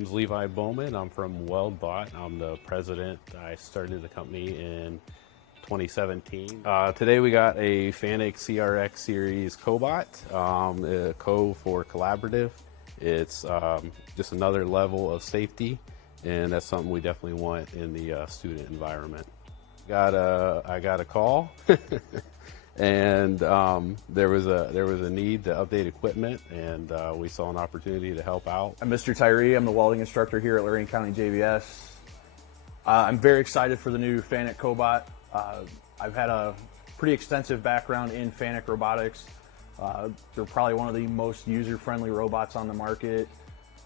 name's Levi Bowman. I'm from Weldbot. I'm the president. I started the company in 2017. Today we got a FANUC CRX Series Cobot, a Co for collaborative. It's just another level of safety, and that's something we definitely want in the student environment. I got a call, and there was a need to update equipment, and we saw an opportunity to help out. I'm Mr. Tyree. I'm the welding instructor here at Lorain County JVS. I'm very excited for the new FANUC Cobot. I've had a pretty extensive background in FANUC robotics. They're probably one of the most user-friendly robots on the market,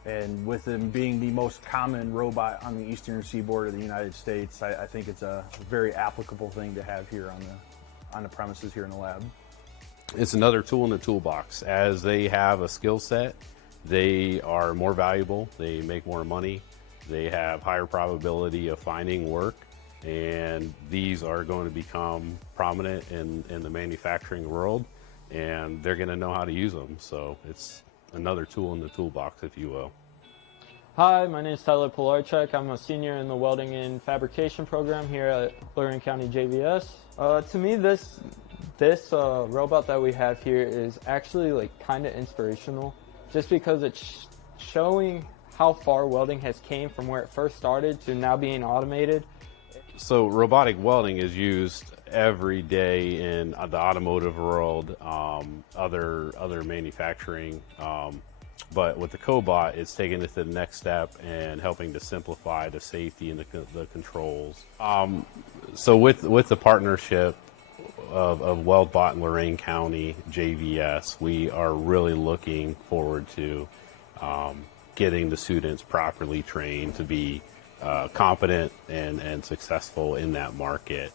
and with them being the most common robot on the eastern seaboard of the United States, I think it's a very applicable thing to have here on the premises here in the lab. It's another tool in the toolbox. As they have a skill set, they are more valuable, they make more money, they have higher probability of finding work, and these are going to become prominent in the manufacturing world, and they're going to know how to use them. So it's another tool in the toolbox, if you will. Hi, my name is Tyler Polarchuk. I'm a senior in the Welding and Fabrication program here at Lorain County JVS. To me, this robot that we have here is actually kind of inspirational, just because it's showing how far welding has came from where it first started to now being automated. So robotic welding is used every day in the automotive world, other manufacturing, but with the Cobot, it's taking it to the next step and helping to simplify the safety and the controls. So with the partnership of Weldbot and Lorain County JVS, we are really looking forward to getting the students properly trained to be competent and successful in that market.